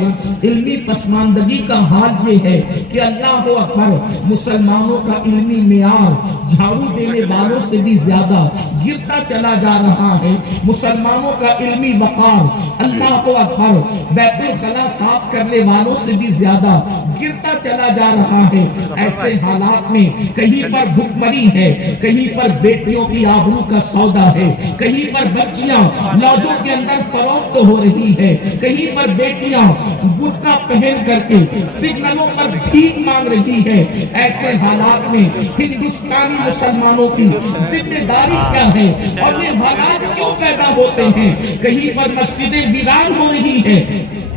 ہے علمی پسماندگی کا حال یہ ہے کہ اللہ اکبر مسلمانوں کا علمی معیار جھاڑو دینے والوں سے بھی زیادہ گرتا چلا جا رہا ہے، مسلمانوں کا علمی وقار اللہ اکبر بیت الخلا صاف کرنے والوں سے بھی زیادہ گرتا چلا جا رہا ہے۔ ایسے حالات میں کہیں پر بھوکمری ہے، کہیں پر بیٹیوں کی آبرو کا سودا ہے، کہیں پر بچیاں لاجوں کے اندر فروخت ہو رہی ہے، کہیں پر بیٹیاں برقع پہن کر کے سگنلوں پر بھیک مانگ رہی ہے۔ ایسے حالات میں ہندوستانی مسلمانوں کی ذمہ داری کیا ہے اور یہ حالات کیوں پیدا ہوتے ہیں؟ کہیں پر مسجدیں ویران ہو رہی ہیں،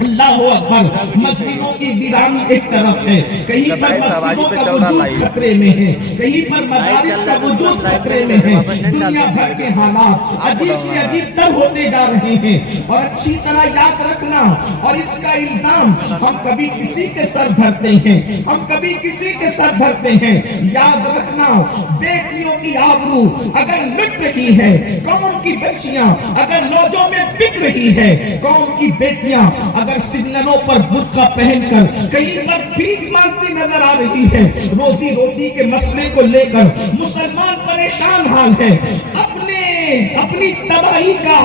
اللہ اکبر، مسجدوں کی ویرانی ایک طرف ہے، کہیں پر مسجدوں کا وجود خطرے میں ہے، کہیں پر مدارس کا وجود خطرے میں ہے۔ دنیا بھر کے حالات عجیب سے عجیب تر ہوتے جا رہے ہیں، اور اچھی طرح یاد رکھنا، اور اس کا الزام ہم کبھی کسی کے سر دھرتے ہیں، ہم کبھی کسی کے سر دھرتے ہیں۔ یاد رکھنا، بیٹیوں کی آبرو اگر لٹ رہی ہے، قوم کی بچیاں اگر لوجوں میں بک رہی ہے، قوم کی بیٹیاں اگر سگنلوں پر برقع پہن کر کہیں پر بھیک مانگتی نظر آ رہی ہے، روزی روٹی کے مسئلے کو لے کر مسلمان پریشان حال ہے، اپنی تباہی کا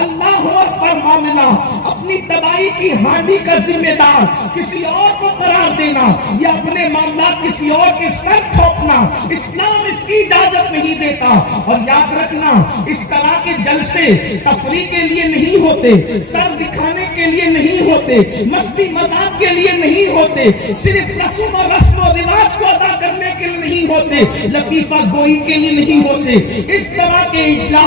اللہ اکبر معاملہ، اپنی تباہی کی ہانڈی کا ذمہ دار کسی اور کو قرار دینا یا اپنے معاملات کسی اور کے سر تھوپنا، اسلام اس کی اجازت نہیں دیتا۔ اور یاد رکھنا، اس طرح کے جلسے تفریح کے لیے نہیں ہوتے، سر دکھانے کے لیے نہیں ہوتے، مستی مذاق کے لیے نہیں ہوتے، صرف رسم و رواج کو ادا کرنے کے لیے نہیں ہوتے، لطیفہ گوئی کے لیے نہیں ہوتے۔ اس طرح کے اجلاس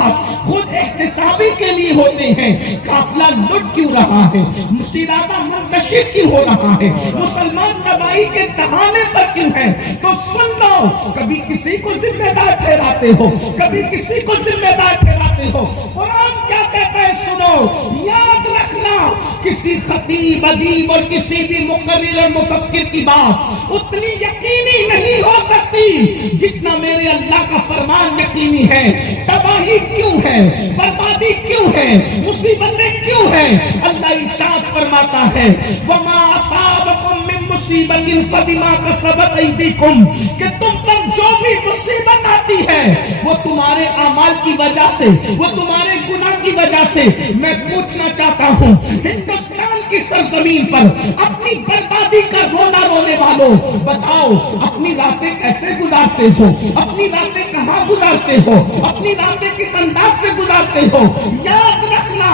خود احتسابی کے لیے ہوتے ہیں۔ قافلہ لٹ کیوں رہا ہے؟ مسیراتہ منتشر کیوں ہو رہا ہے؟ مسلمان تباہی کے دہانے پر کیوں ہے؟ تو سن لو، کبھی کسی کو ذمہ دار ٹھہراتے ہو، کبھی کسی کو ذمہ دار ٹھہراتے ہو۔ قرآن کیا کہتا ہے سنو، یاد رکھنا، کسی خطیب ادیب اور کسی بھی مقرر اور مفکر کی بات اتنی یقینی نہیں ہو سکتی جتنا میرے اللہ کا فرمان یقینی ہے۔ تباہی کیوں ہے؟ بربادی کیوں ہے؟ مصیبتیں کیوں ہیں؟ اللہ ارشاد فرماتا ہے وَمَا أَصَابَكُم مِّن مُّصِيبَةٍ فَبِمَا كَسَبَتْ أَيْدِيكُمْ، کہ تم پر جو بھی مصیبت آتی ہے وہ تمہارے اعمال کی وجہ سے، وہ تمہارے گناہ کی وجہ سے۔ میں پوچھنا چاہتا ہوں، ہندوستان کی سرزمین پر اپنی بربادی کا رونا رونے والوں، بتاؤ اپنی راتیں کیسے گزارتے ہو؟ اپنی راتیں کہاں گزارتے ہو؟ اپنی راتیں کس انداز سے گزارتے ہو؟ یاد رکھنا،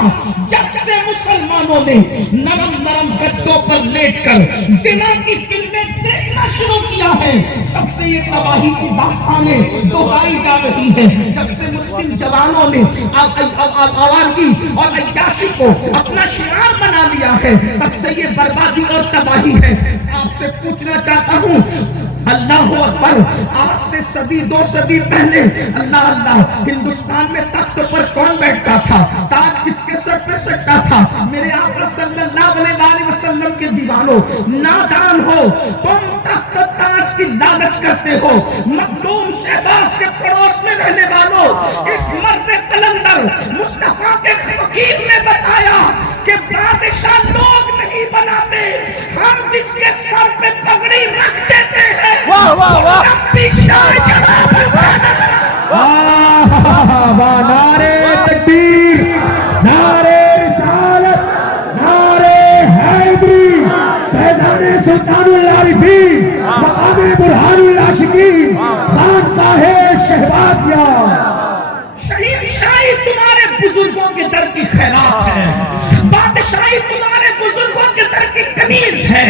جب سے مسلمانوں نے نرم نرم گدوں پر لیٹ کر زنا کی فلمیں دیکھنا شروع کیا ہے، تب سے یہ تباہی کی داستانیں دہرائی جا رہی ہیں۔ جب سے مسلم جوانوں نے آوارگی اور عیاشی کو اپنا شعار بنا لیا ہے، تب سے یہ بربادی اور تباہی ہے۔ آپ سے پوچھنا چاہتا ہوں، اللہ اکبر، آج سے صدی دو صدی پہلے اللہ ہندوستان میں تخت پر کون بیٹھتا تھا؟ تاج کس کے سر پہ سٹتا تھا؟ میرے آقا صلی اللہ علیہ وسلم کے دیوانوں، نادان ہو تم، تخت تاج کی لالچ کرتے ہو۔ مخدوم شہباز کے پڑوس میں رہنے والوں، اس مرد قلندر مصطفیٰ کے فقیر نے بتایا کہ بادشاہ لوگ نہیں بناتے، ہم جس کے سر پہ پگڑی رکھ دیتے ہیں واہ واہ واہ، نعرے تکبیر، نعرے رسالت، نعرے حیدری، فیضان سلطان العارفین، مقام برہان العاشقین، خانقاہ شہبازیہ۔ شہید شاہی تمہارے بزرگوں کے در کی خیرات ہے، بادشاہی تمہارے بزرگوں کے در کی کنیز ہے،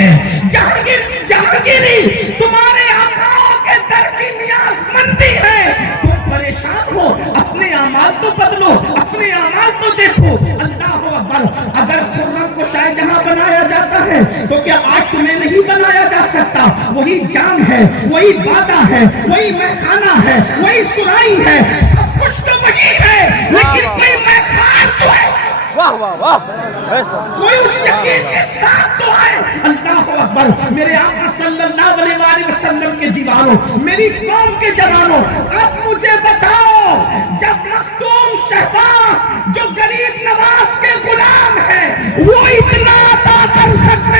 جہانگیری تمہارے آقاؤں کے در کی نیاز مندی ہے۔ تم پریشان ہو، اپنے اعمال تو بدلو، اپنے اعمال تو دیکھو۔ اللہ اکبر، اگر خرم کو شاہ جہاں بنایا جاتا ہے تو کیا آج تمہیں نہیں بنایا جا سکتا؟ وہی جام ہے، وہی بادہ ہے، وہی میخانہ ہے، وہی سرائی ہے، سب کچھ تو وہی ہے، لیکن کوئی میخان تو ہے، واہ واہ واہ، کوئی اس یقین کے ساتھ تو ہے۔ اللہ اکبر، میرے آقا صلی اللہ علیہ وسلم کے دیوانوں، میری قوم کے جوانوں، اب مجھے بتاؤ، جب مخدوم شہباز جو غریب نواز کے غلام ہے وہ اتنا عطا کر سکتے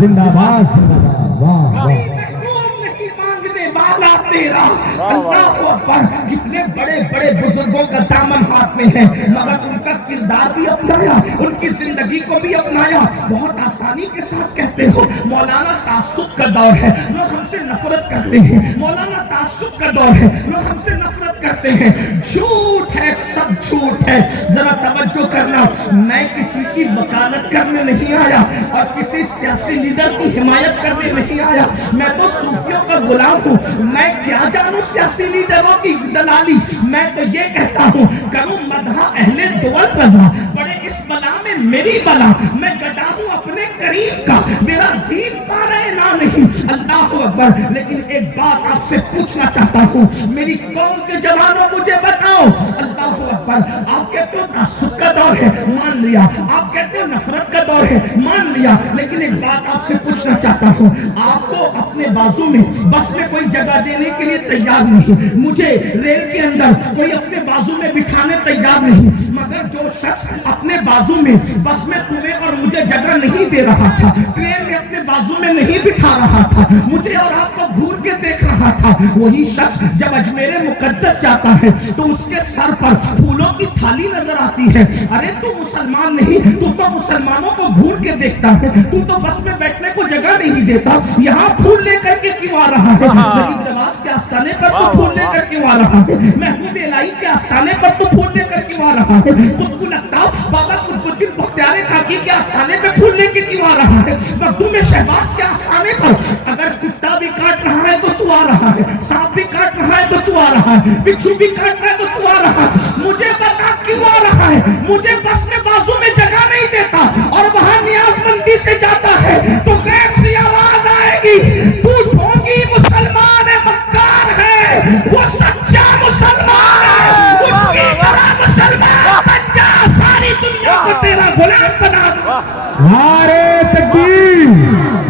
زندہ باد زندہ باد، واہ کبھی واہ، محروم نہیں مانگنے والا تیرا۔ اللہ اکبر، کتنے بڑے بڑے بزرگوں کا دامن ہاتھ میں ہے، مگر ان کا کردار بھی اپنایا، ان کی زندگی کو بھی اپنایا۔ بہت آسانی کے ساتھ کہتے ہو مولانا تعصب کا دور ہے، لوگ ہم سے نفرت کرتے ہیں، مولانا تعصب کا دور ہے، لوگ ہم سے نفرت کرتے ہیں۔ جھوٹ ہے، سب جھوٹ ہے۔ ذرا توجہ کرنا، میں کسی کی وکالت کرنے نہیں آیا اور کسی سیاسی لیڈر کی حمایت کرنے نہیں آیا، میں تو صوفیوں کا غلام ہوں۔ میں کیا جانوں سیاسی لیڈروں کی دلالی، میں تو یہ کہتا ہوں کروں مدح اہل دول رضا، بڑے اس بلا میں میری بلا، میں گدا ہوں اپنے قریب کا، میرا دین پارے نہ نہیں۔ اللہ اکبر، لیکن ایک بات آپ سے پوچھنا چاہتا ہوں، میری قوم کے جوانوں مجھے بتاؤ، اللہ اکبر، آپ کہتے ہو تعصب کا دور ہے، مان لیا، آپ کہتے ہو نفرت کا دور ہے، مان لیا، لیکن ایک بات آپ سے پوچھنا چاہتا ہوں، آپ کو اپنے بازو میں بس میں کوئی جگہ دینے کے لیے تیار نہیں، مجھے ریل کے اندر کوئی اپنے بازو میں بٹھانے تیار نہیں، مگر جو شخص اپنے بازو میں بس میں تمہیں اور مجھے جگہ نہیں دے رہا تھا، ٹرین میں اپنے بازو میں نہیں بٹھا رہا تھا، مجھے اور آپ کو گھور کے دیکھ رہا تھا، وہی شخص جب اجمیر مقدس جاتا ہے تو اس کے سر پر پھولوں کی تھالی نظر آتی ہے۔ ارے تو مسلمان نہیں، تو مسلمانوں کو گھور کے دیکھتا ہے، تو بس میں بیٹھنے کو جگہ نہیں دیتا، یہاں پھول لے کر کے کیوں آ رہا ہے؟ غریب نواز کے آستانے پر تو پھول لے کر کیوں آ رہا ہے؟ محمود الہی کے آستانے پر تو پھول لے کر کیوں آ رہا ہے؟ قطب الأقطاب بابا قطب الدین بختیار کاکی کے آستانے پہ پھول لے کے کیوں آ رہا ہے؟ مخدوم شہباز کے آستانے پر اگر کتا بھی کاٹ رہا ہے تو آ رہا ہے، سانپ بھی کاٹ رہا ہے تو آ رہا ہے، بچھو بھی کاٹ رہا ہے تو آ رہا ہے، مجھے بتا کیوں آ رہا ہے؟ مجھے بس میں بازو میں جگہ نہیں دیتا اور وہاں نیاز مندی سے جاتا ہے تو غیب سی آواز آئے گی، تو ڈھونگی مسلمان مکار ہے، وہ سچا مسلمان ہے، اس کی طرح مسلمان بن جا، ساری دنیا کو تیرا غلام بنا دوں۔ نعرے تکبیر،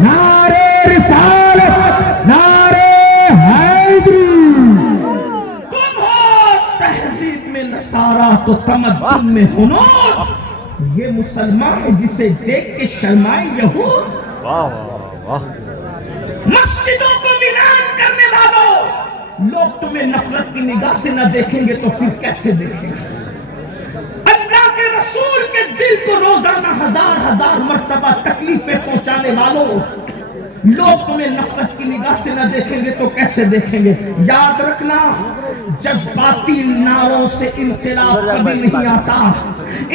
نعرے رسالت، نعرے حیدری۔ تم ہو تہذیب میں نصارہ تو تمدن میں ہنود، یہ مسلمان ہے جسے دیکھ کے شرمائے یہود۔ مسجدوں کو ویران کرنے والوں، لوگ تمہیں نفرت کی نگاہ سے نہ دیکھیں گے تو پھر کیسے دیکھیں گے؟ اللہ کے رسول کے دل کو روزانہ ہزار ہزار مرتبہ تکلیفیں پہنچانے والوں، لوگ تمہیں نفرت کی نگاہ سے نہ دیکھیں گے تو کیسے دیکھیں گے؟ یاد رکھنا، جذباتی نعروں سے انقلاب کبھی نہیں آتا،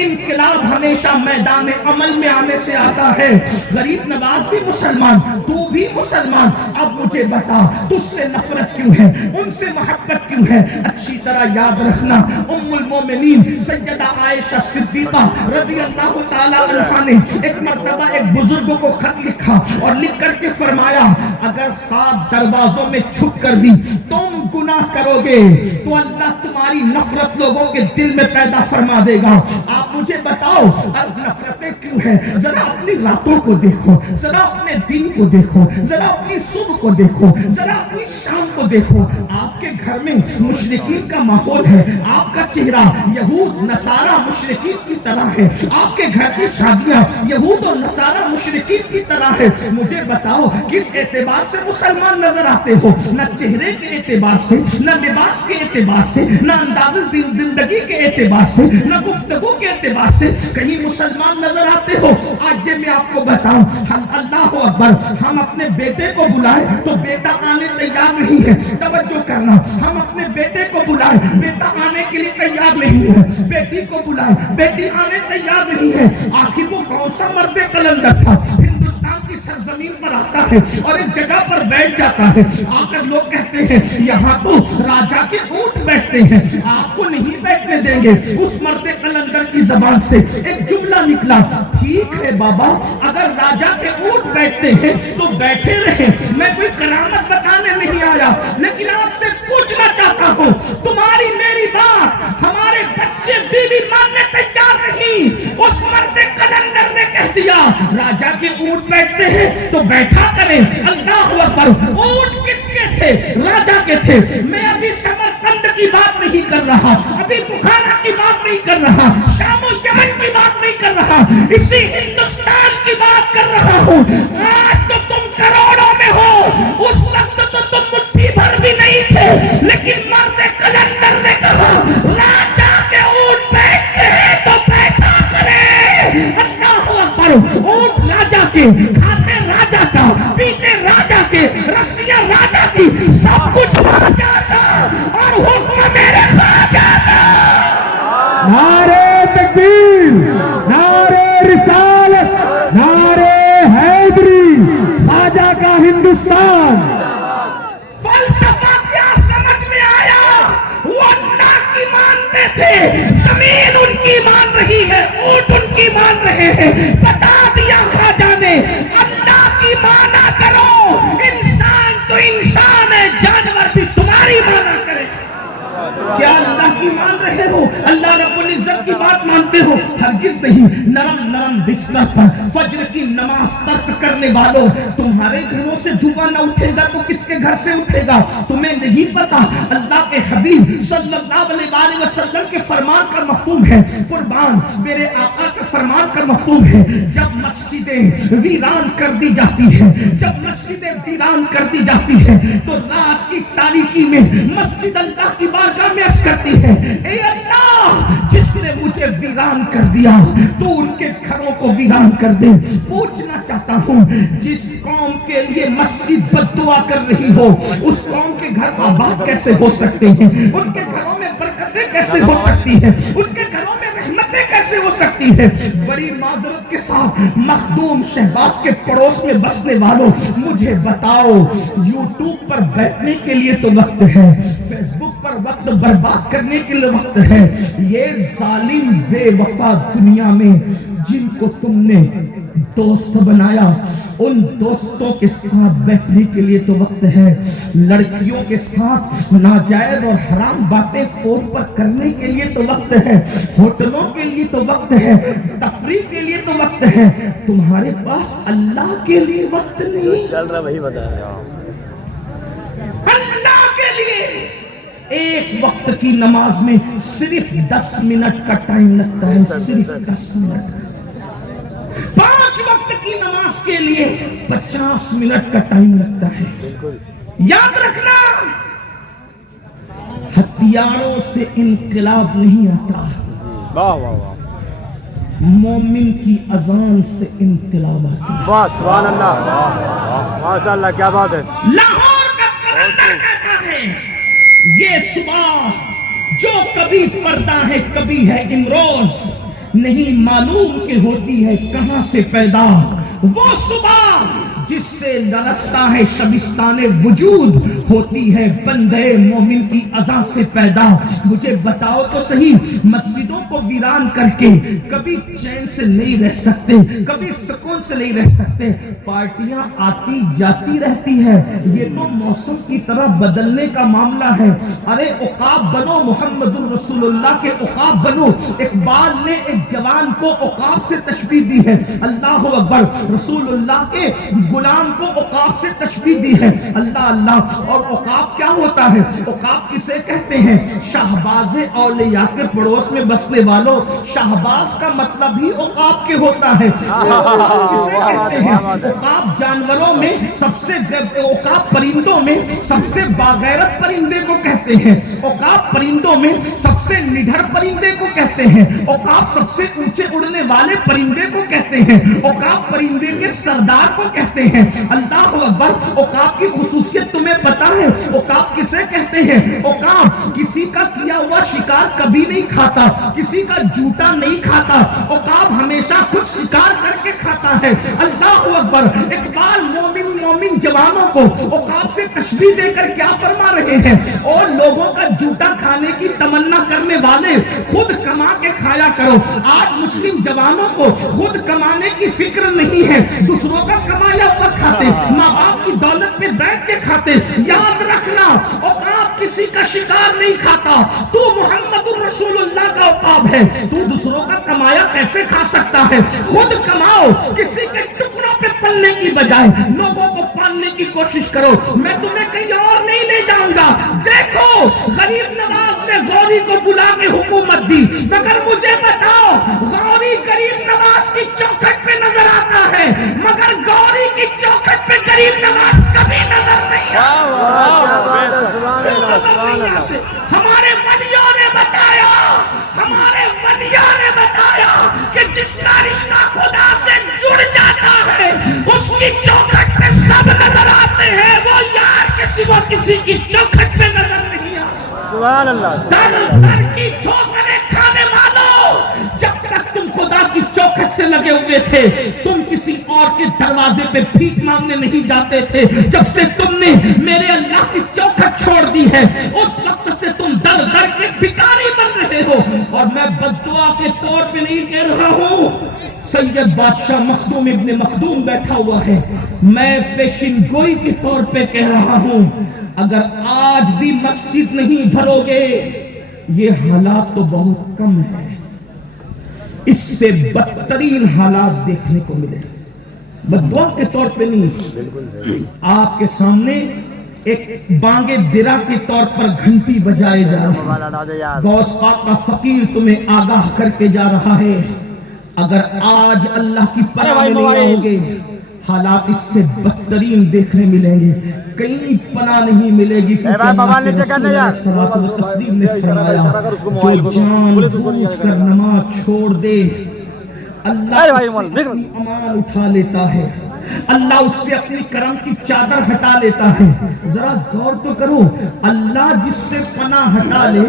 انقلاب ہمیشہ میدان عمل میں آنے سے آتا ہے۔ غریب نواز بھی مسلمان، تو بھی مسلمان، اب مجھے بتا تجھ سے نفرت کیوں ہے، ان سے محبت کیوں ہے؟ اچھی طرح یاد رکھنا، ام المومنین سیدہ عائشہ صدیقہ رضی اللہ تعالیٰ عنہا نے ایک مرتبہ ایک بزرگ کو خط لکھا اور لکھ کر کے فرمایا اگر 7 دروازوں میں چھپ کر بھی تم گناہ کرو گے تو اللہ تمہاری نفرت لوگوں کے دل میں پیدا فرما دے گا۔ آپ مجھے بتاؤ اب نفرتیں کیوں ہیں؟ ذرا اپنی راتوں کو دیکھو، ذرا اپنے دن کو دیکھو، ذرا اپنی صبح کو دیکھو، ذرا اپنی شام کو دیکھو۔ آپ کے گھر میں مشرکین کا ماحول ہے، آپ کا چہرہ یہود نصارہ مشرکین کی طرح ہے، آپ کے گھر کی شادیاں یہود اور نصارہ مشرکین کی طرح ہے۔ مجھے بتاؤ کس اعتبار سے مسلمان نظر آتے ہو؟ نہ چہرے کے اعتبار سے، نہ لباس کے اعتبار سے، نہ انداز زندگی کے اعتبار سے، نہ گفتگو کے اعتبار سے کہیں مسلمان نظر آتے ہو؟ آج میں آپ کو بتاؤں، اللہ اکبر، ہم اپنے بیٹے کو بلائیں تو بیٹا آنے تیار نہیں ہے۔ توجہ کرنا، ہم اپنے بیٹے کو بلائیں، بیٹا آنے کے لیے تیار نہیں ہے، بیٹی کو بلائیں، بیٹی آنے تیار نہیں ہے۔ آخر وہ کون سا مرد قلندر تھا ہندوستان کی سرزمین پر آتا ہے اور ایک جگہ پر بیٹھ جاتا ہے، آ کر لوگ کہتے ہیں یہاں تو راجا کے اونٹ بیٹھتے ہیں، آپ کو نہیں بیٹھنے دیں گے۔ اس مرد قلندر کی زبان سے ایک جملہ نکلا، ٹھیک ہے بابا اگر راجا کے اونٹ بیٹھتے ہیں تو بیٹھے رہے، میں کوئی کرامت بتانے نہیں آیا، لیکن آپ سے پوچھنا چاہتا ہوں تمہاری میری بات ہمارے بچے بیوی ماننے تیار نہیں۔ اس مرد قلندر نے کہہ دیا راجا کے اونٹ بیٹھتے ہیں تو بیٹھا کریں۔ اللہ اکبر، اونٹ کس کے تھے؟ راجا کے تھے۔ میں ابھی سمرقند کی بات نہیں کر رہا، ابھی بخارا کی بات نہیں کر رہا، شام و یمن کی بات نہیں کر رہا، اسی ہندوستان بات کر رہا ہوں. آج تو تم کروڑوں میں ہو, اس وقت تو تم مٹھی بھر بھی نہیں تھے, لیکن مرد کلندر نے کہا راجا کے اونٹ بیٹھتے ہیں تو بیٹھا کرے. اللہ اکبر. اونٹ راجا کے, کھاتے راجا کا, پیتے راجا کے, رسیاں راجا کی, سب کچھ راجا کا, اور حکم میرے خواجہ کا. نعرے تکبیر, نعرے رسالت, نعرے حیدری, خواجہ کا ہندوستان. فلسفہ کیا سمجھ میں آیا؟ وہ اللہ کی مانتے تھے, زمین ان کی مان رہی ہے, اونٹ ان کی مان رہے ہیں. بتا دیا خواجہ نے اللہ کی مانا کرو, انسان تو انسان ہے, جانور بھی تمہاری مانا کرے. کیا اللہ کی مان رہے ہو؟ اللہ رب العزت کی بات مانتے ہو؟ ہرگز نہیں. نرم نرم بستر پر فجر کی نماز ترک کرنے والوں, تمہارے گھروں سے دھواں نہ اٹھے گا تو کس کے گھر سے اٹھے گا؟ تمہیں نہیں پتا اللہ کے حبیب صلی اللہ علیہ وسلم کے فرمان کا مفہوم ہے. قربان میرے آقا کا فرمان کا مفہوم ہے, جب مسجدیں ویران کر دی جاتی ہیں, جب مسجدیں ویران کر دی جاتی ہیں تو رات کی تاریکی میں مسجد اللہ کی بارگاہ میں عرض کرتی ہے, اے اللہ جس نے مجھے ویران کر دیا تو ان کے گھروں کو ویران کر دے. پوچھنا چاہتا ہوں, جس قوم کے لیے مسجد بد دعا کر رہی ہو, اس قوم کے گھر آباد کیسے ہو سکتے ہیں؟ ان کے گھروں میں برکتیں کیسے ہو سکتی ہیں؟ ان کے گھروں میں رحمتیں کیسے ہو سکتی ہیں؟ بڑی معذرت کے ساتھ مخدوم شہباز کے پڑوس میں بسنے والوں, مجھے بتاؤ, یوٹیوب پر بیٹھنے کے لیے تو وقت ہے, فیس بک پر وقت برباد کرنے کے لیے وقت ہے. یہ ظالم بے وفا دنیا میں جن کو تم نے دوست بنایا, ان دوستوں کے ساتھ بیٹھنے کے لیے تو وقت ہے, لڑکیوں کے ساتھ ناجائز اور حرام باتیں فون پر کرنے کے لیے تو وقت ہے, ہوٹلوں کے لیے تو وقت ہے, تفریح کے لیے تو وقت ہے. تمہارے پاس اللہ کے لیے وقت نہیں. چل رہا وہی بتا رہا. اللہ کے لیے ایک وقت کی نماز میں صرف 10 منٹ کا ٹائم لگتا ہے, صرف 10 منٹ. 5 وقت کی نماز کے لیے 50 منٹ کا ٹائم لگتا ہے. یاد رکھنا, ہتھیاروں سے انقلاب نہیں آتا, واہ واہ واہ, مومن کی اذان سے انقلاب آتا ہے. واہ سبحان اللہ, واہ ماشاء اللہ, کیا بات ہے. لاہور کا کلندر کہتا ہے, یہ صبح جو کبھی فردا ہے کبھی ہے امروز, نہیں معلوم کہ ہوتی ہے کہاں سے پیدا. وہ صبح جس سے لرزتا ہے شبستان وجود, ہوتی ہے بندے مومن کی اذان سے پیدا. مجھے بتاؤ تو صحیح, مسجدوں کو ویران کر کے کبھی چین سے نہیں رہ سکتے, کبھی سکون سے نہیں رہ سکتے. پارٹیاں آتی جاتی رہتی ہے, یہ تو موسم کی طرح بدلنے کا معاملہ ہے. ارے عقاب بنو, محمد رسول اللہ کے عقاب بنو. اقبال نے ایک جوان کو عقاب سے تشبیہ دی ہے, اللہ اکبر. رسول اللہ کے غلام کو عقاب سے تشبیہ دی ہے, اللہ اللہ. اور عقاب کیا ہوتا ہے؟ عقاب کسے کہتے ہیں؟ شہباز اولیاء کے پڑوس میں بسنے والوں, شہباز کا مطلب ہی عقاب کے ہوتا ہے. عقاب کسے کہتے ہیں؟ عقاب جانوروں میں سب سے, عقاب پرندوں میں سب سے باغیرت پرندے کو کہتے ہیں, عقاب پرندوں میں سب سے نڈھر پرندے کو کہتے ہیں, عقاب سب سے اونچے اڑنے والے پرندے کو کہتے ہیں, عقاب پرندے کے سردار کو کہتے ہیں. اللہ اکبر. عقاب کی خصوصیت تمہیں پتا ہے؟ عقاب کسے کہتے ہیں؟ عقاب کسی کا کیا ہوا شکار کبھی نہیں کھاتا, کسی کا جوتا نہیں کھاتا, عقاب ہمیشہ خود شکار کر کے کھاتا ہے. اللہ اکبر. اقبال مومن جوانوں کو عقاب سے تشبیہ دے کر کیا فرما رہے ہیں؟ اور لوگوں کا جوتا کھانے کی تمنا کرنے والے, خود کما کے کھایا کرو. آج مسلم جوانوں کو خود کمانے کی فکر نہیں ہے, دوسروں کا کمایا ہوا کھاتے, ماں باپ کی دولت پہ بیٹھ کے کھاتے. یاد رکھنا, عقاب کسی کا شکار نہیں کھاتا. تو محمد رسول اللہ کا عقاب ہے, تو دوسروں کا کمایا کیسے کھا سکتا ہے؟ خود کماؤ, کسی کے ٹکڑوں پہ پلنے کی بجائے لوگوں کو پالنے کی کوشش کرو. میں تمہیں کہیں اور نہیں لے جاؤں گا. دیکھو, غریب نواز نے غوری کو بلا کے حکومت دی, مگر مجھے بتاؤ, غوری غریب نواز کی چوکھٹ پہ نظر آتا ہے, ہے مگر گوری کی چوکھٹ پہ غریب نواز کبھی نظر نہیں آتے. ہمارے ولیوں نے بتایا کہ جس کا رشتہ خدا سے جڑ جاتا ہے اس کی چوکھٹ پہ سب نظر آتے ہیں, وہ یار کے سوا کسی کی چوکھٹ پہ نظر نہیں آتے. سبحان اللہ. در کی ٹھوکریں کھانے والوں, جب تک تم خدا کی چوکھٹ سے لگے ہوئے تھے تم کسی اور کے دروازے پہ بھیک مانگنے نہیں جاتے تھے. جب سے تم نے میرے اللہ کی چوکھٹ چھوڑ دی ہے اس وقت سے تم در در کے بھکاری بن رہے ہو. اور میں بددعا کے طور پہ نہیں کہہ رہا ہوں, سید بادشاہ مخدوم ابن مخدوم بیٹھا ہوا ہے, میں پیشن گوئی کے طور پہ کہہ رہا ہوں, اگر آج بھی مسجد نہیں بھرو گے یہ حالات تو بہت کم ہے, اس سے بدترین حالات دیکھنے کو ملے. بددعا کے طور پہ نہیں, آپ کے سامنے ایک بانگے درا کے طور پر گھنٹی بجائے جا رہے ہیں. غوث پاک کا فقیر تمہیں آگاہ کر کے جا رہا ہے, اگر آج اللہ کی پناہ میں نہیں آؤ گے حالات اس سے بدترین دیکھنے ملیں گے. کہیں پناہ نہیں ملے گی, کیونکہ اللہ کے رسول علیہ الصلوۃ والتسلیم نے فرمایا جو جان بوجھ کر نماز چھوڑ دے اللہ اس سے اپنی امان اٹھا لیتا ہے, اللہ اس سے اپنی کرم کی چادر ہٹا لیتا ہے. ذرا غور تو کرو, اللہ جس سے پناہ ہٹا لے,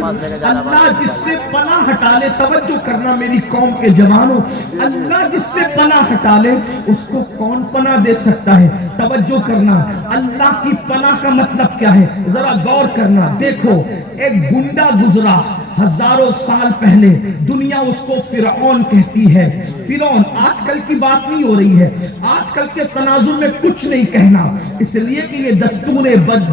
اللہ جس سے پناہ ہٹا لے, توجہ کرنا میری قوم کے جوانوں, اللہ جس سے پناہ ہٹا لے اس کو کون پناہ دے سکتا ہے؟ توجہ کرنا, اللہ کی پناہ کا مطلب کیا ہے ذرا غور کرنا. دیکھو ایک گنڈا گزرا ہزاروں سال پہلے, دنیا اس کو فرعون کہتی ہے. فرعون آج کل کی بات نہیں ہو رہی ہے, آج کل کے تناظر میں کچھ نہیں کہنا, اس لیے کہ یہ دستور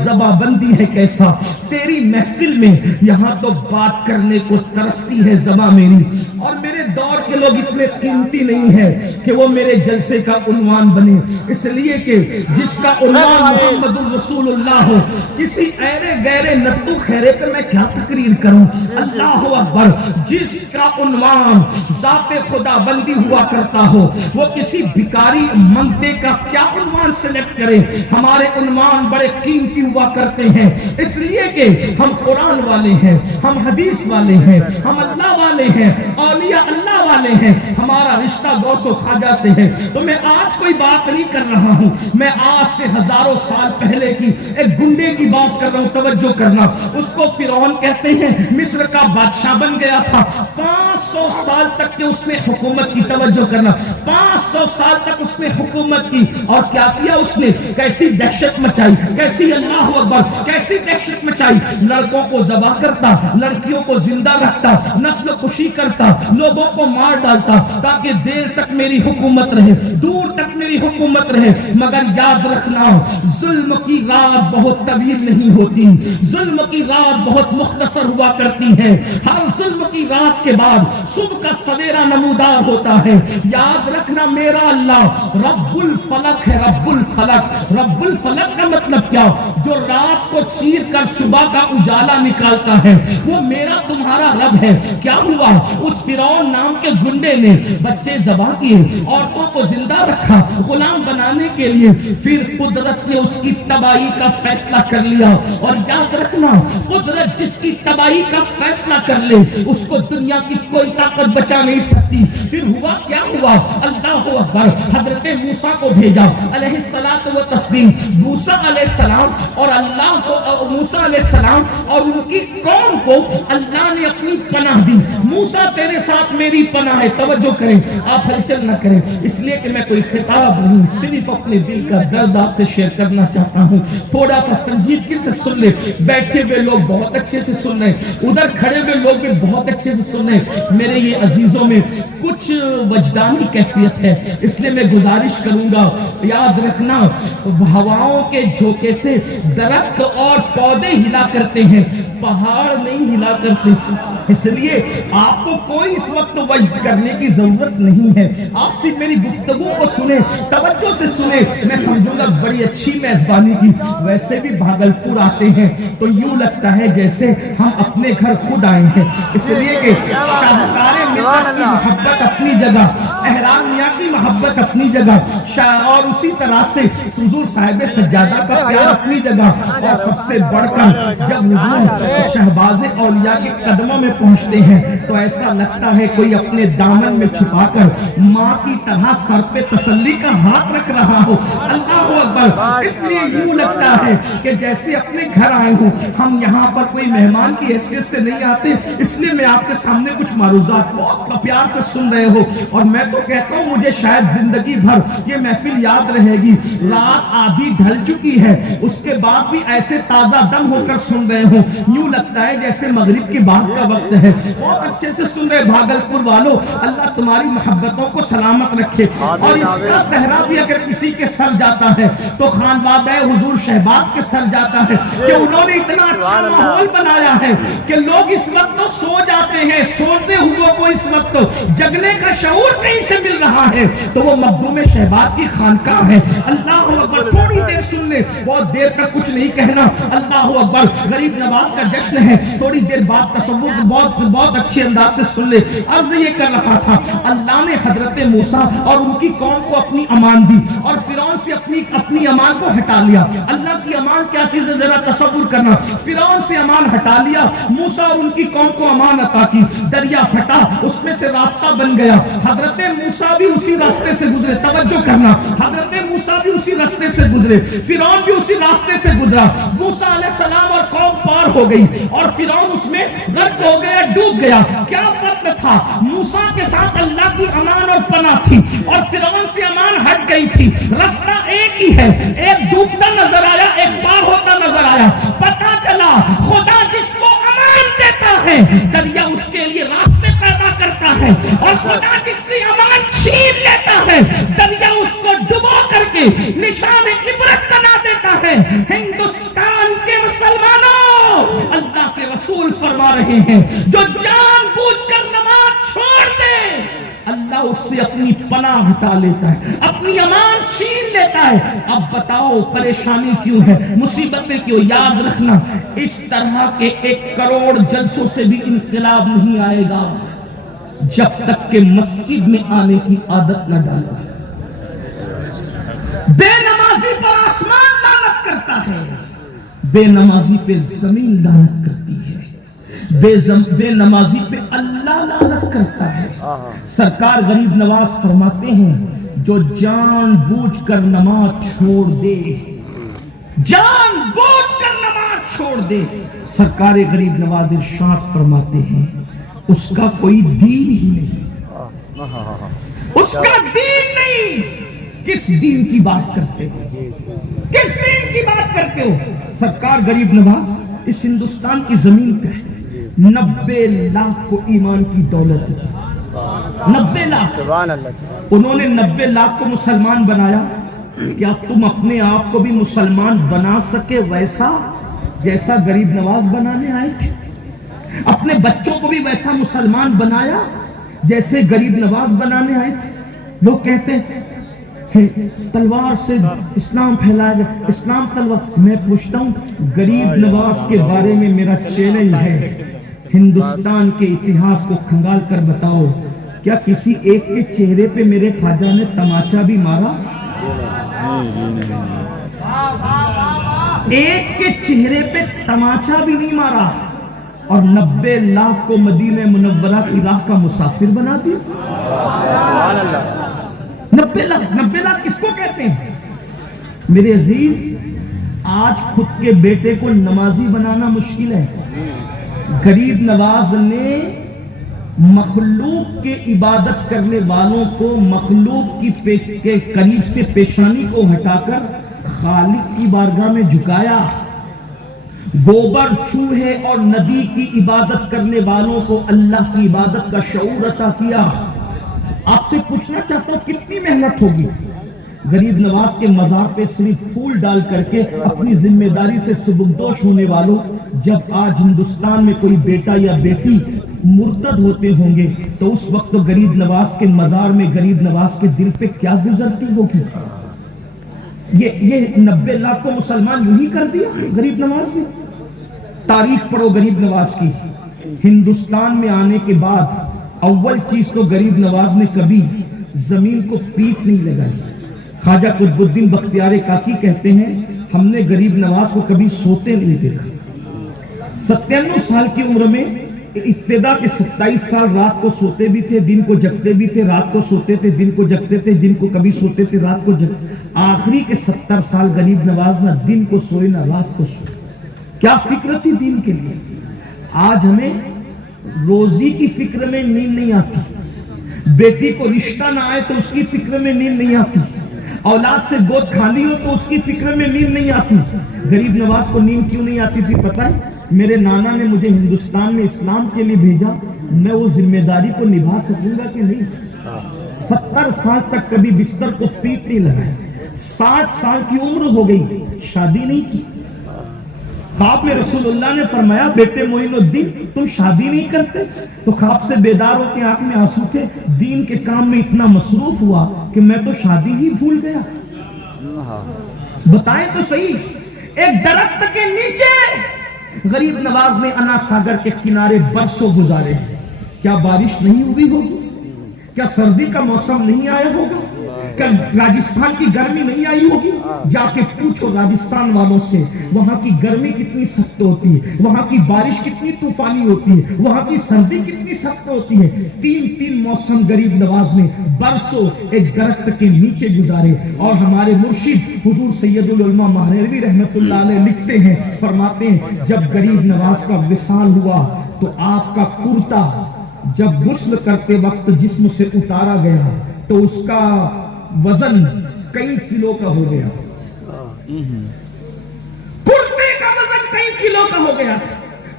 زبان بندی ہے. کیسا تیری محفل میں یہاں تو بات کرنے کو ترستی ہے زبان میری, اور میرے دور کے لوگ اتنے قیمتی نہیں ہے کہ وہ میرے جلسے کا عنوان بنے, اس لیے کہ جس کا عنوان محمد الرسول اللہ ہو, کسی ایرے گہرے نتو خیرے پہ میں کیا تقریر کروں. اللہ اکبر, جس کا عنوان ذات خدا بندی ہوا کرتا ہو وہ کسی بھکاری منگتے کا کیا عنوان سلیکٹ کرے. ہمارے عنوان بڑے قیمتی ہوا کرتے ہیں, اس لیے کہ ہم قرآن والے ہیں, ہم حدیث والے ہیں, ہم اللہ والے ہیں, اولیاء اللہ والے ہیں, ہمارا رشتہ غوث و خواجہ سے ہے. تو میں آج کوئی بات نہیں کر رہا ہوں, میں آج سے ہزاروں سال پہلے کی ایک گنڈے کی بات کر رہا ہوں. توجہ کرنا, اس کو فرعون کہتے ہیں, مصر کا بادشاہ بن گیا تھا. 500 سال تک کہ اس نے حکومت کی, توجہ کرنا, 500 سال تک اس نے حکومت کی, اور کیا کیا اس نے, کیسی دہشت مچائی, کیسی اللہ اکبر, کیسی دہشت مچائی. لڑکوں کو ذبح کرتا, لڑکیوں کو زندہ رکھتا, نسل کشی کرتا, لوگوں کو مار ڈالتا تاکہ دیر تک میری حکومت رہے, دور تک میری حکومت رہے. مگر یاد رکھنا ظلم کی رات بہت طویل نہیں ہوتی, ظلم کی رات بہت مختصر ہوا کرتی ہے. ہر ظلم کی رات کے بعد صبح کا سویرا نمودار ہوتا ہے. یاد رکھنا میرا اللہ رب الفلق ہے, رب الفلق. رب الفلق کا مطلب کیا, جو رات کو چیر کر صبح کا اجالا نکالتا ہے, وہ میرا تمہارا رب ہے. کیا ہوا, اس فرعون نام کے گنڈے نے بچے ذبح کیے, عورتوں کو زندہ رکھا غلام بنانے کے لیے, پھر قدرت نے اس کی تباہی کا فیصلہ کر لیا. اور یاد رکھنا قدرت جس کی تباہی کا فیصلہ کر لے اس کو دنیا کی کوئی طاقت بچا نہیں سکتی. پھر ہوا کیا ہوا, اللہ اکبر, حضرت موسیٰ کو بھیجا علیہ الصلوۃ والتسلیم. موسیٰ علیہ السلام اور اللہ کو, موسیٰ علیہ السلام اور ان کی قوم کو اللہ نے اپنی پناہ دی. موسیٰ تیرے ساتھ میری پناہ ہے. توجہ کریں, آپ ہلچل نہ کریں, اس لیے کہ میں کوئی خطاب نہیں, صرف اپنے دل کا درد آپ سے شیئر کرنا چاہتا ہوں. تھوڑا سا سنجیدگی سے سن لیں. بیٹھے ہوئے لوگ بہت اچھے سے سن رہے, ادھر کھڑے ہوئے لوگ بھی بہت اچھے سے سن رہے. میرے یہ عزیزوں میں کچھ وجدانی کیفیت ہے, اس لیے میں گزارش کروں گا, یاد رکھنا ہواؤں کے جھونکے سے درخت اور پودے ہلا کرتے ہیں, پہاڑ نہیں ہلا کرتے. اس لیے آپ کو کوئی اس وقت وجد کرنے کی ضرورت نہیں ہے. آپ صرف میری گفتگو کو سنیں, توجہ سے سنیں. میں سمجھوں گا بڑی اچھی میزبانی کی. ویسے بھی بھاگلپور آتے ہیں تو یوں لگتا ہے جیسے ہم اپنے گھر خود آئے ہیں, اس لیے کہ شاہکار ملت کی محبت اپنی جگہ, احرام میاں کی محبت اپنی جگہ، اور اسی طرح سے حضور صاحب سجادہ کا پیار اپنی جگہ، اور سب سے بڑھ کر جب حضور شہباز اولیاء کے قدموں میں پہنچتے ہیں تو ایسا لگتا ہے کوئی اپنے دامن میں چھپا کر ماں کی طرح سر پہ تسلی کا ہاتھ رکھ رہا ہو۔ اللہ اکبر، اس لیے یوں لگتا ہے کہ جیسے اپنے گھر آئے ہوں۔ ہم یہاں پر کوئی مہمان کی حیثیت سے نہیں آتے، اس لیے میں آپ کے سامنے کچھ معروضات بہت پیار سے سن رہے ہو، اور میں تو کہتا ہوں مجھے شاید زندگی بھر یہ محفل یاد رہے گی۔ رات آدھی ڈھل چکی ہے، اس کے بعد بھی ایسے تازہ دم ہو کر سن رہے ہو، یوں لگتا ہے جیسے مغرب کے بعد کا وقت ہے۔ بہت اچھے سے سن رہے بھاگلپور والوں، اللہ تمہاری محبتوں کو سلامت رکھے۔ اور اس کا صحرا بھی اگر کسی کے سر جاتا ہے تو خانوادہ حضور شہباز کے سر جاتا ہے، کہ انہوں نے اتنا اچھا ماحول بنایا ہے کہ لوگ اس وقت تو سو جاتے ہیں، سوتے ہوئے کو اس وقت جگنے کا شعور کہیں سے مل رہا ہے، تو وہ مخدوم شہباز کی خانقاہ ہے۔ اللہ اکبر، تھوڑی دیر سن لے، بہت دیر تک کچھ نہیں کہنا۔ اللہ اکبر، غریب نواز کا جشن ہے، تھوڑی دیر بعد تصور بہت اچھے انداز سے سن لے۔ عرض یہ کر رہا تھا، اللہ نے حضرت موسیٰ اور ان کی قوم کو اپنی امان دی، اور فرعون سے اپنی امان کو ہٹا لیا۔ اللہ کی امان کیا چیز ہے ذرا تصور کرنا۔ فرعون سے امان ہٹا لیا، موسیٰ اور ان کی قوم کو امان عطا کی، دریا پھٹا، اس میں سے راستہ بن گیا۔ حضرت موسیٰ بھی اسی راستے سے گزرے، توجہ کرنا، حضرت موسیٰ بھی اسی راستے سے گزرے، فرعون بھی اسی راستے سے گزرا۔ موسیٰ علیہ السلام اور قوم پار ہو گئی، اور فرعون اس میں غرق ہو گیا، ڈوب گیا۔ کیا فرق تھا؟ موسیٰ کے ساتھ اللہ کی امان اور پناہ تھی، اور فرعون سے امان ہٹ گئی تھی۔ راستہ ایک ہی ہے، ایک ڈوبتا نظر آیا، ایک پار ہوتا نظر آیا۔ پتا چلا خدا جس کو امان دیتا ہے دریا اس کے لیے راستے پیدا کرتا ہے، اور خدا جس سے امان چھین لیتا ہے دریا اس کو ڈبو کر کے نشان عبرت بنا دیتا ہے۔ ہندوستان کے مسلمانوں، اللہ کے رسول فرما رہے ہیں، جو جان بوجھ کر نماز چھوڑ دے اللہ اس سے اپنی پناہ ہٹا لیتا ہے، اپنی امان چھین لیتا ہے۔ اب بتاؤ پریشانی کیوں ہے، مصیبتیں کیوں؟ یاد رکھنا، اس طرح کے 1 کروڑ جلسوں سے بھی انقلاب نہیں آئے گا جب تک کہ مسجد میں آنے کی عادت نہ ڈالو۔ بے نمازی پر آسمان لعنت کرتا ہے، بے نمازی پہ زمین لعنت کرتی ہے، بے نمازی پہ اللہ لعنت کرتا ہے۔ سرکار غریب نواز فرماتے ہیں، جو جان بوجھ کر نماز چھوڑ دے، جان بوجھ کر نماز چھوڑ دے، سرکار غریب نواز ارشاد فرماتے ہیں اس کا کوئی دین ہی نہیں، اس کا دین نہیں۔ کس دین کی بات کرتے ہو؟ کس دین کی بات کرتے ہو؟ سرکار غریب نواز اس ہندوستان کی زمین پہ 90 لاکھ کو ایمان کی دولت دی، 90 لاکھ، انہوں نے 90 لاکھ کو مسلمان بنایا۔ کیا تم اپنے آپ کو بھی مسلمان بنا سکے ویسا جیسا غریب نواز بنانے آئے تھے؟ اپنے بچوں کو بھی ویسا مسلمان بنایا جیسے غریب نواز بنانے آئے تھے؟ لوگ کہتے ہیں تلوار سے اسلام پھیلایا گیا، اسلام تلوار۔ میں پوچھتا ہوں، غریب نواز کے بارے میں میرا چیلنج ہے، ہندوستان کے اتہاس کو کھنگال کر بتاؤ، کیا کسی ایک کے چہرے پہ میرے خواجہ نے تماچا بھی مارا؟ ایک کے چہرے پہ تماچا بھی نہیں مارا، اور 90 لاکھ کو مدینہ منورہ کی راہ کا مسافر بنا دیا۔ 90 لاکھ کس کو کہتے ہیں؟ میرے عزیز، آج خود کے بیٹے کو نمازی بنانا مشکل ہے۔ غریب نواز نے مخلوق کے عبادت کرنے والوں کو مخلوق کے قریب سے پیشانی کو ہٹا کر خالق کی بارگاہ میں جھکایا۔ گوبر، چوہے اور ندی کی عبادت کرنے والوں کو اللہ کی عبادت کا شعور عطا کیا۔ آپ سے پوچھنا چاہتا ہوں، کتنی محنت ہوگی غریب نواز کے مزار پہ صرف پھول ڈال کر کے اپنی ذمہ داری سے سبکدوش ہونے والوں؟ جب آج ہندوستان میں کوئی بیٹا یا بیٹی مرتد ہوتے ہوں گے تو اس وقت تو غریب نواز کے مزار میں غریب نواز کے دل پہ کیا گزرتی ہوگی؟ یہ 90 لاکھ کو مسلمان یوں ہی کر دیا غریب نواز نے۔ تاریخ پڑھو غریب نواز کی، ہندوستان میں آنے کے بعد اول چیز تو غریب نواز نے کبھی زمین کو پیٹ نہیں لگائی۔ خواجہ قطب الدین بختیار کاکی کہتے ہیں ہم نے غریب نواز کو کبھی سوتے نہیں دیکھا۔ 97 سال کی عمر میں ابتدا کے 27 سال رات کو سوتے بھی تھے، دن کو جگتے بھی تھے، رات کو سوتے تھے، دن کو جگتے تھے، دن کو کبھی سوتے تھے، رات کو جگتے۔ آخری کے 70 سال غریب نواز نہ دن کو سوئے نہ رات کو سوئے۔ کیا فکر تھی دین کے لیے؟ آج ہمیں روزی کی فکر میں نیند نہیں آتی، بیٹی کو رشتہ نہ آئے تو اس کی فکر میں نیند نہیں آتی، اولاد سے گود خالی ہو تو اس کی فکر میں نیند نہیں آتی۔ غریب نواز کو نیند کیوں نہیں آتی تھی پتہ ہے؟ میرے نانا نے مجھے ہندوستان میں اسلام کے لیے بھیجا، میں وہ ذمہ داری کو نبھا سکوں گا کہ نہیں؟ 70 سال تک کبھی بستر کو پیٹ نہیں لگایا، 60 سال کی عمر ہو گئی، شادی نہیں کی۔ خواب میں رسول اللہ نے فرمایا بیٹے معین الدین تم شادی نہیں کرتے؟ تو خواب سے بیدار ہو کے آنکھ میں آنسو تھے، دین کے کام میں اتنا مصروف ہوا کہ میں تو شادی ہی بھول گیا۔ بتائیں تو صحیح، ایک درخت کے نیچے غریب نواز نے انا ساگر کے کنارے برسوں گزارے، کیا بارش نہیں ہوئی ہوگی؟ کیا سردی کا موسم نہیں آیا ہوگا؟ کیا راجستھان کی گرمی نہیں آئی ہوگی؟ جا کے پوچھو راجستھان والوں سے، وہاں کی گرمی کتنی سخت ہوتی ہے، وہاں کی بارش کتنی طوفانی ہوتی ہے، وہاں کی سردی کتنی سخت ہوتی ہے۔ تین موسم غریب نواز نے برسوں ایک درخت کے نیچے گزارے۔ اور ہمارے مرشد حضور سید العلماء ماہروی رحمت اللہ علیہ لکھتے ہیں، فرماتے ہیں جب غریب نواز کا وصال ہوا تو آپ کا کرتا جب غسل کرتے وقت جسم سے اتارا گیا تو اس کا وزن کئی کلو کا ہو گیا، کرتے کا وزن کئی کلو کا ہو گیا تھا۔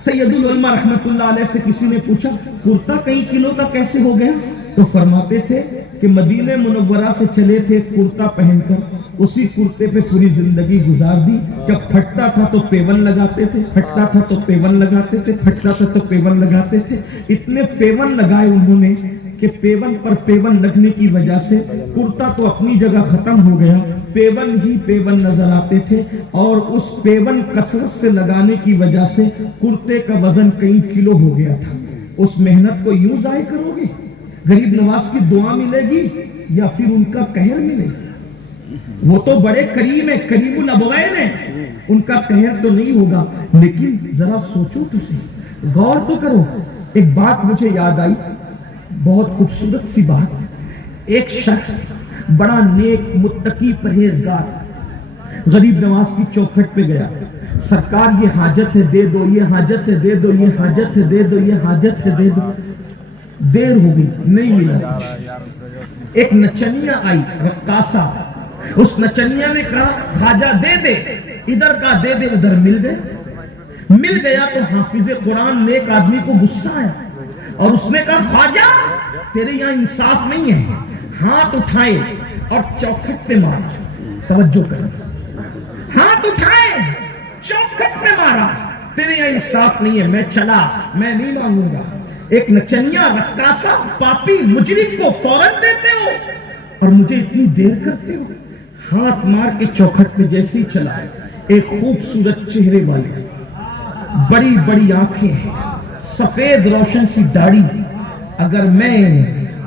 سید العلماء رحمت اللہ علیہ سے کسی نے پوچھا کرتا کئی کلو کا کیسے ہو گیا؟ تو فرماتے تھے کہ مدینہ منورہ سے چلے تھے کرتا پہن کر، اسی کرتے پہ پوری زندگی گزار دی۔ جب پھٹتا تھا تو پیون لگاتے تھے، پھٹتا تھا تو پیون لگاتے تھے، پھٹتا تھا تو پیون لگاتے تھے۔ اتنے پیون لگائے انہوں نے کہ پیون پر پیون لگنے کی وجہ سے کرتا تو اپنی جگہ ختم ہو گیا، پیون ہی پیون نظر آتے تھے، اور اس پیون کثرت سے لگانے کی وجہ سے کرتے کا وزن کئی کلو ہو گیا تھا۔ اس محنت کو یوں ضائع کرو گے؟ غریب نواز کی دعا ملے گی یا پھر ان کا قہر ملے گا؟ وہ تو بڑے کریم ہیں، کریم الابوین ہیں، ان کا قہر تو نہیں ہوگا۔ لیکن ذرا سوچو تو صحیح، غور تو کرو۔ ایک بات مجھے یاد آئی، بہت خوبصورت سی بات۔ ایک شخص بڑا نیک متقی پرہیزگار غریب نواز کی چوکھٹ پہ گیا، سرکار یہ حاجت ہے دے دو، یہ حاجت ہے دے دو، یہ حاجت ہے دے دو، یہ حاجت ہے دے دو۔ دیر ہو گئی، نہیں ملا۔ ایک نچنیا آئی، رقاصہ، اس نچنیا نے کہا خواجہ دے دے، ادھر کا دے دے، ادھر مل گیا تو حافظ قرآن نیک آدمی کو غصہ آیا اور اس نے کہا خواجہ تیرے یہاں انصاف نہیں ہے۔ ہاتھ اٹھائے اور چوکھٹ پہ مارا، توجہ کریں، ہاتھ اٹھائے چوکھٹ پہ مارا، تیرے یہاں انصاف نہیں ہے، میں چلا، میں نہیں مانگوں گا۔ ایک نچنیا، رقاصہ، پاپی، مجرم کو فوراً دیتے ہو اور مجھے اتنی دیر کرتے ہو۔ ہاتھ مار کے چوکھٹ پہ جیسے ہی چلا، ایک خوبصورت چہرے والے، بڑی بڑی آنکھیں، سفید روشن سی داڑھی۔ اگر میں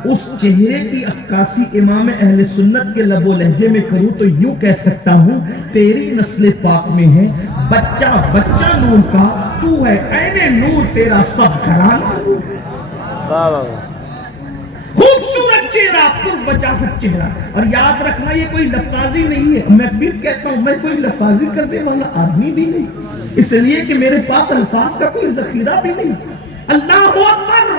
اس چہرے کی عکاسی امام اہل سنت کے لب و لہجے میں کروں تو یوں کہہ سکتا ہوں تیری نسل پاک میں ہے بچہ بچہ نور کا، تو ہے عین نور، تیرا سب گھرانہ نور ہے۔ خوبصورت چہرہ، پر وجاہت چہرہ۔ اور یاد رکھنا یہ کوئی لفاظی نہیں ہے، میں پھر کہتا ہوں میں کوئی لفاظی کرنے والا آدمی بھی نہیں، اس لیے کہ میرے پاس الفاظ کا کوئی ذخیرہ بھی نہیں۔ اللہ اکبر،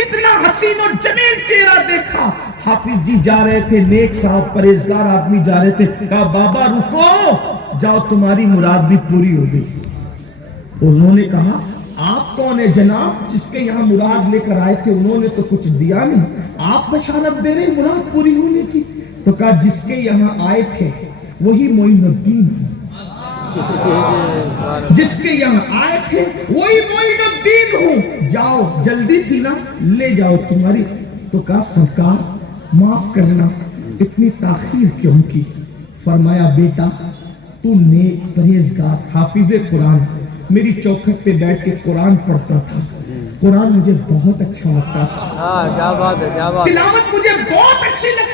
اتنا حسین اور جمیل چہرہ دیکھا۔ حافظ جی جا رہے تھے، نیک صاحب پرہیزگار آدمی جا رہے تھے، کہا بابا رکو، جاؤ تمہاری مراد بھی پوری ہو گئی۔ انہوں نے کہا آپ کون ہے جناب؟ جس کے یہاں مراد لے کر آئے تھے انہوں نے تو کچھ دیا نہیں، آپ بشارت دے رہے مراد پوری ہونے کی؟ تو کہا جس کے یہاں آئے تھے وہی معین الدین، جس کے یہاں آئے تھے وہی معین الدین ہوں، جاؤ، جلدی تھی نا، لے جاؤ تمہاری۔ تو کہا سرکار معاف کرنا، اتنی تاخیر کیوں کی؟ فرمایا بیٹا تو نیک پرہیزگار حافظ قرآن، میری چوکھٹ پہ بیٹھ کے قرآن پڑھتا تھا، قرآن مجھے بہت اچھا لگتا تھا، کیا بات ہے، کیا بات، تلاوت مجھے بہت اچھی لگتی